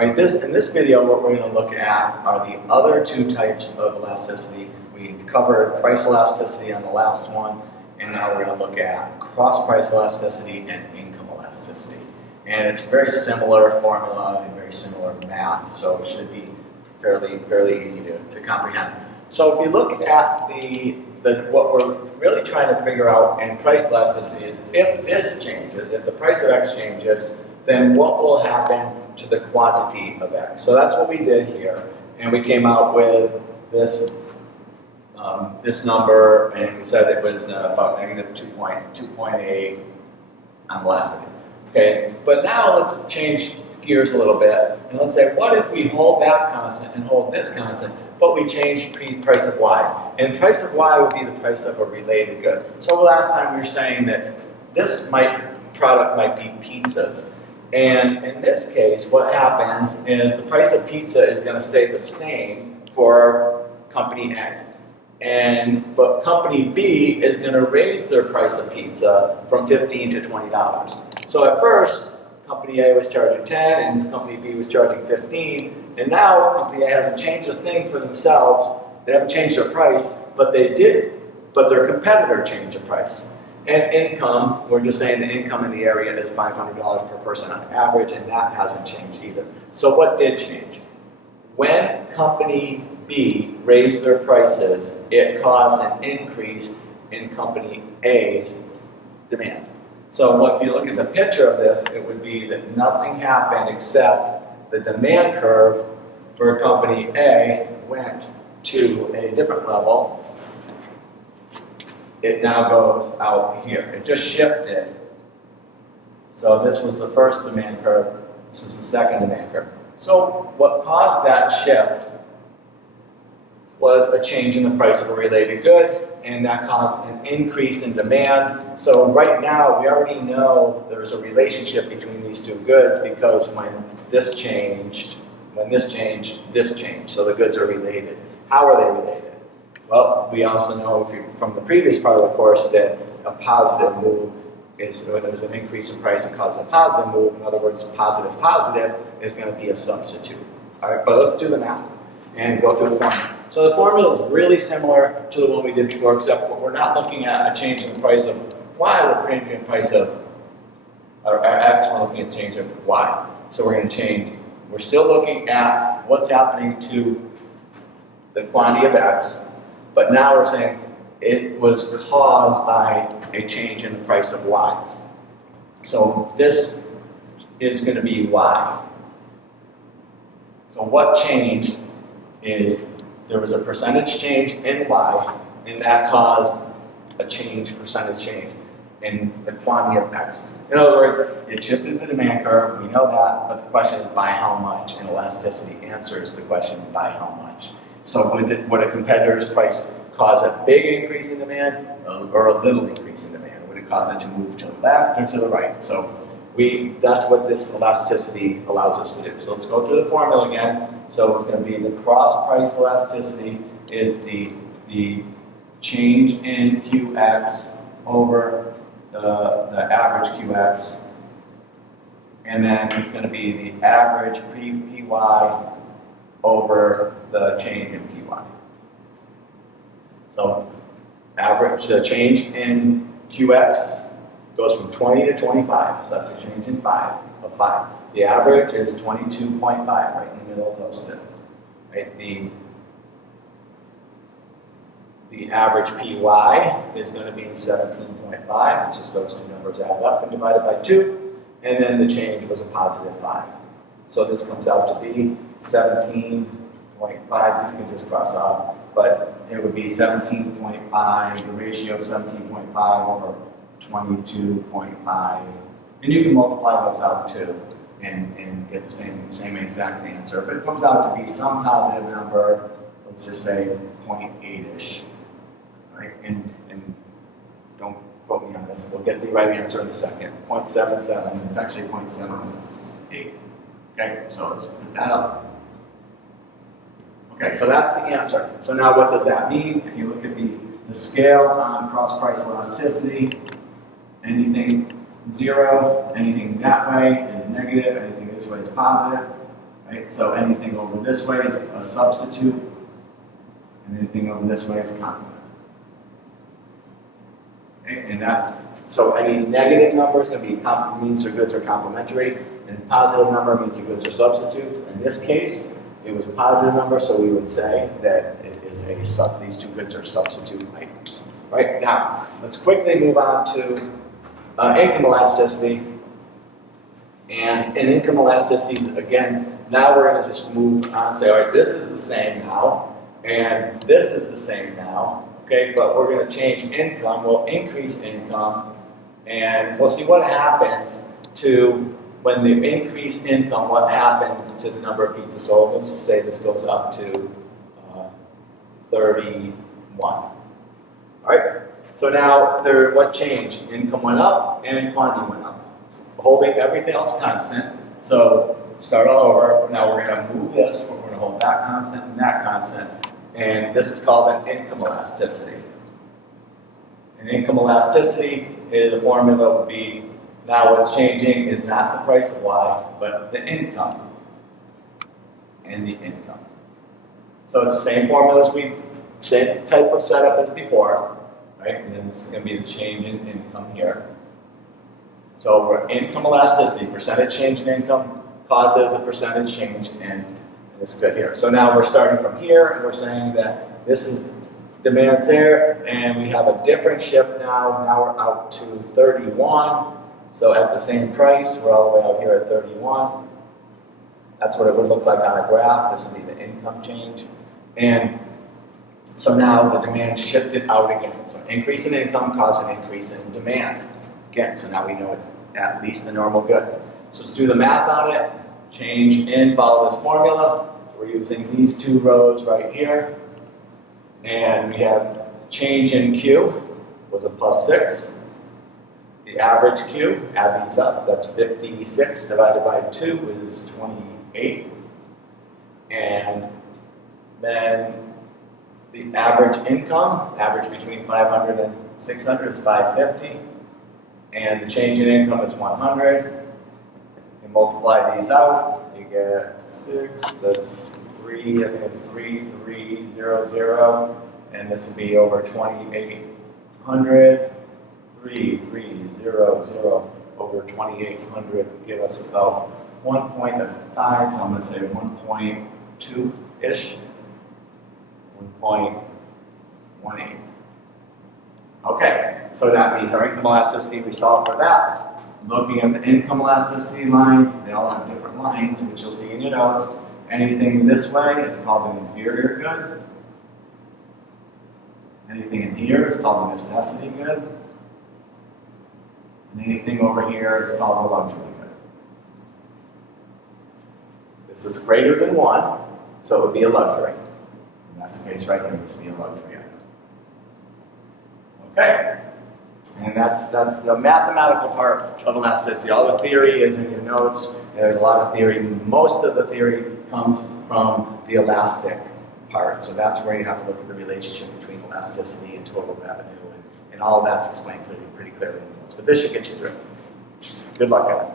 right, in this video, what we're going to look at are the other two types of elasticity. We covered price elasticity on the last one, and now we're going to look at cross-price elasticity and income elasticity. And it's a very similar formula and very similar math, so it should be fairly easy to comprehend. So if you look at what we're really trying to figure out in price elasticity is if this changes, if the price of X changes, then what will happen to the quantity of X? So that's what we did here, and we came out with this this number, and we said it was about negative 2.8 on velocity. Okay, but now let's change gears a little bit, and let's say, what if we hold that constant and hold this constant, but we change price of Y? And price of Y would be the price of a related good. So last time we were saying that this product might be pizzas. And in this case, what happens is the price of pizza is going to stay the same for company A. But company B is going to raise their price of pizza from $15 to $20. So at first, company A was charging 10 and company B was charging 15. And now company A hasn't changed a thing for themselves. They haven't changed their price, but they did. But their competitor changed the price. And income, we're just saying the income in the area is $500 per person on average, and that hasn't changed either. So what did change? When company B raised their prices, it caused an increase in company A's demand. So if you look at the picture of this, it would be that nothing happened except the demand curve for company A went to a different level. It now goes out here. It just shifted. So this was the first demand curve. This is the second demand curve. So what caused that shift was a change in the price of a related good, and that caused an increase in demand. So right now, we already know there's a relationship between these two goods because when this changed, this changed. So the goods are related. How are they related? Well, we also know from the previous part of the course that a positive move is when there's an increase in price, it causes a positive move. In other words, positive is going to be a substitute. All right, but let's do the math and go through the formula. So the formula is really similar to the one we did before, except we're not looking at a change in the price of Y, we're changing the price of X, we're looking at change of Y. So we're going to change, we're still looking at what's happening to the quantity of X, but now we're saying it was caused by a change in the price of Y. So this is going to be Y. So what changed is there was a percentage change in Y, and that caused a percentage change in the quantity of X. In other words, it shifted the demand curve, we know that, but the question is by how much, and elasticity answers the question by how much. So would a competitor's price cause a big increase in demand or a little increase in demand? Would it cause it to move to the left or to the right? So that's what this elasticity allows us to do. So let's go through the formula again. So it's going to be the cross-price elasticity is the change in QX over the average QX. And then it's going to be the average PY over the change in PY. So the change in QX goes from 20 to 25, so that's a change in 5. The average is 22.5, right in the middle of those two. Right? The average PY is going to be 17.5. It's just those two numbers added up and divided by 2, and then the change was a positive 5. So this comes out to be 17.5. These can just cross off, but it would be 17.5. The ratio of 17.5 over 22.5, and you can multiply those out too and get the same exact answer. But it comes out to be some positive number, let's just say 0.8-ish, right? And don't quote me on this. We'll get the right answer in a second. 0.77. It's actually 0.78. Okay, so let's put that up. Okay, so that's the answer. So now what does that mean? If you look at the scale on cross-price elasticity, anything 0, anything that way is negative, anything this way is positive. right? So anything over this way is a substitute, and anything over this way is a complement. Okay? And that's, so any negative number is going to be means the goods are complementary, and positive number means the goods are substitute. In this case, it was a positive number, so we would say that it is these two goods are substitute items. Right? Now, let's quickly move on to income elasticity. And in income elasticity, again, now we're going to just move on and say, all right, this is the same now, and this is the same now, okay, but we're going to change income, we'll increase income, and we'll see what happens to, when the increased income, what happens to the number of pizzas sold. Let's just say this goes up to 31. All right, so now what changed? Income went up and quantity went up. So holding everything else constant. So start all over. Now we're going to move this. We're going to hold that constant and that constant. And this is called an income elasticity. And income elasticity is the formula would be, now what's changing is not the price of Y, but the income and the income. So it's the same formula as same type of setup as before, right? And then this is going to be the change in income here. So for income elasticity, percentage change in income causes a percentage change in this good here. So now we're starting from here, and we're saying that this is demand's there, and we have a different shift now. Now we're out to 31. So at the same price, we're all the way out here at 31. That's what it would look like on a graph. This would be the income change. And so now the demand shifted out again. So increase in income caused an increase in demand. Again, so now we know it's at least a normal good. So let's do the math on it. Change in, follow this formula. We're using these two rows right here. And we have change in Q was a +6. The average Q, add these up, that's 56 divided by 2 is 28. And then the average income, average between 500 and 600 is 550. And the change in income is 100. You multiply these out, you get 6, that's 3, I think it's 3300, and this would be over 2800. 3300 over 2800 give us about 1 point, that's 5, so I'm going to say 1.2-ish. 1.18. Okay, so that means our income elasticity, we solve for that. Looking at the income elasticity line, they all have different lines, which you'll see in your notes. Anything this way is called an inferior good. Anything in here is called a necessity good. And anything over here is called a luxury good. This is greater than 1, so it would be a luxury. And that's the case right here, this would be a luxury item. Okay, and that's the mathematical part of elasticity. All the theory is in your notes. There's a lot of theory. Most of the theory comes from the elastic part. So that's where you have to look at the relationship between elasticity and total revenue. And all of that's explained pretty clearly in the notes. But this should get you through. Good luck, Evan.